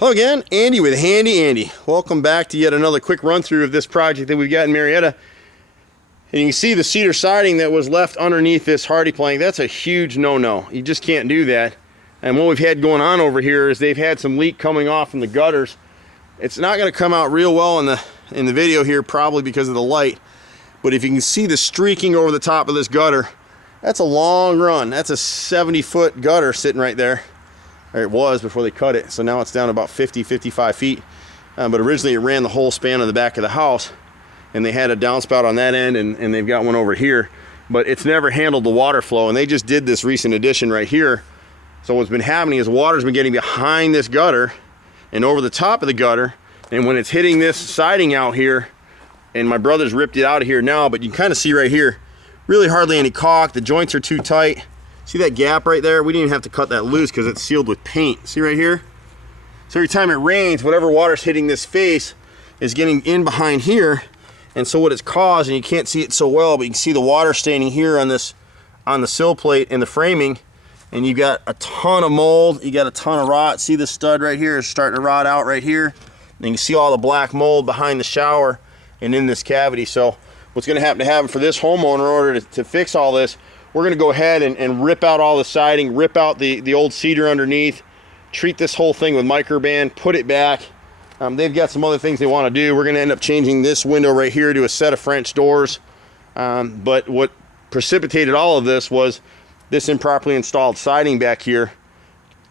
Hello again, Andy with Handy Andy. Welcome back to yet another quick run through of this project that we've got in Marietta. And you can see the cedar siding that was left underneath this hardy plank. That's a huge no-no. You just can't do that. And what we've had going on over here is they've had some leak coming off from the gutters. It's not going to come out real well in the video here, probably because of the light. But if you can see the streaking over the top of this gutter, that's a long run. That's a 70-foot gutter sitting right there. Or it was before they cut it. So now it's down about 50, 55 feet. But originally it ran the whole span of the back of the house. And they had a downspout on that end, and they've got one over here. But it's never handled the water flow. And they just did this recent addition right here. So what's been happening is water's been getting behind this gutter and over the top of the gutter. And when it's hitting this siding out here, and my brother's ripped it out of here now, but you can kind of see right here, really hardly any caulk. The joints are too tight. See that gap right there? We didn't even have to cut that loose because it's sealed with paint. See right here? So every time it rains, whatever water's hitting this face is getting in behind here. And so what it's caused, and you can't see it so well, but you can see the water staining here on the sill plate and the framing. And you've got a ton of mold, you got a ton of rot. See the stud right here is starting to rot out right here. And you can see all the black mold behind the shower and in this cavity. So what's gonna happen for this homeowner in order to fix all this, we're gonna go ahead and rip out all the siding, rip out the old cedar underneath, treat this whole thing with microban, put it back. They've got some other things they wanna do. We're gonna end up changing this window right here to a set of French doors. But what precipitated all of this was this improperly installed siding back here.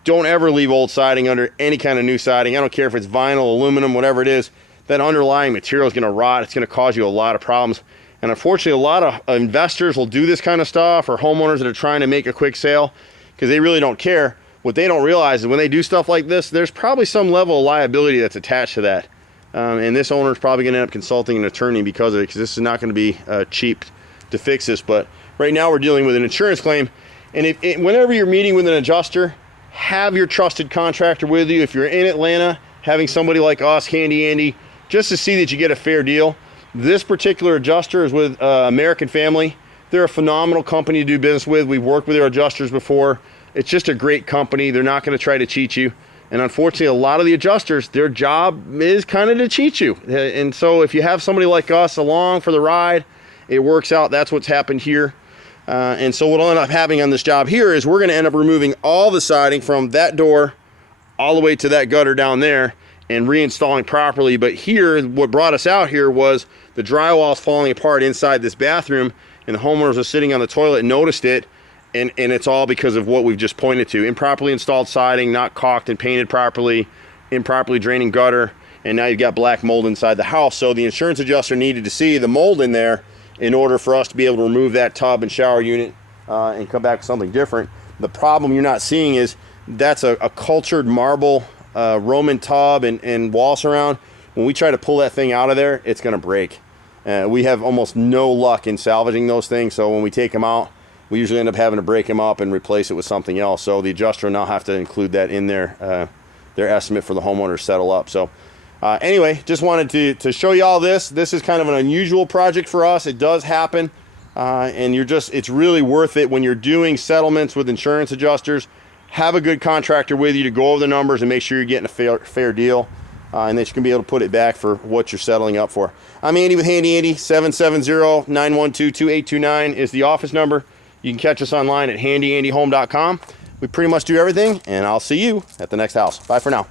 Don't ever leave old siding under any kind of new siding. I don't care if it's vinyl, aluminum, whatever it is. That underlying material is gonna rot. It's gonna cause you a lot of problems. And unfortunately, a lot of investors will do this kind of stuff, or homeowners that are trying to make a quick sale, because they really don't care. What they don't realize is when they do stuff like this, there's probably some level of liability that's attached to that. And this owner is probably gonna end up consulting an attorney because of it, because this is not gonna be cheap to fix this. But right now we're dealing with an insurance claim. And whenever you're meeting with an adjuster, have your trusted contractor with you. If you're in Atlanta, having somebody like us, Handy Andy, just to see that you get a fair deal. This particular adjuster is with American Family. They're a phenomenal company to do business with. We've worked with their adjusters before. It's just a great company. They're not going to try to cheat you. And unfortunately, a lot of the adjusters, their job is kind of to cheat you. And so if you have somebody like us along for the ride, it works out. That's what's happened here. And so what we'll end up having on this job here is we're going to end up removing all the siding from that door all the way to that gutter down there and reinstalling properly. But here, what brought us out here was the drywall's falling apart inside this bathroom, and the homeowners are sitting on the toilet and noticed it, and it's all because of what we've just pointed to. Improperly installed siding, not caulked and painted properly, improperly draining gutter, and now you've got black mold inside the house. So the insurance adjuster needed to see the mold in there in order for us to be able to remove that tub and shower unit and come back with something different. The problem you're not seeing is that's a cultured marble Roman tub and wall surround. When we try to pull that thing out of there, it's going to break. We have almost no luck in salvaging those things, so when we take them out, we usually end up having to break them up and replace it with something else. So the adjuster will now have to include that in their estimate for the homeowner to settle up. So anyway, just wanted to show you all this. This is kind of an unusual project for us. It does happen, and it's really worth it when you're doing settlements with insurance adjusters. Have a good contractor with you to go over the numbers and make sure you're getting a fair deal, and that you can be able to put it back for what you're settling up for. I'm Andy with Handy Andy. 770-912-2829 is the office number. You can catch us online at handyandyhome.com. We pretty much do everything, and I'll see you at the next house. Bye for now.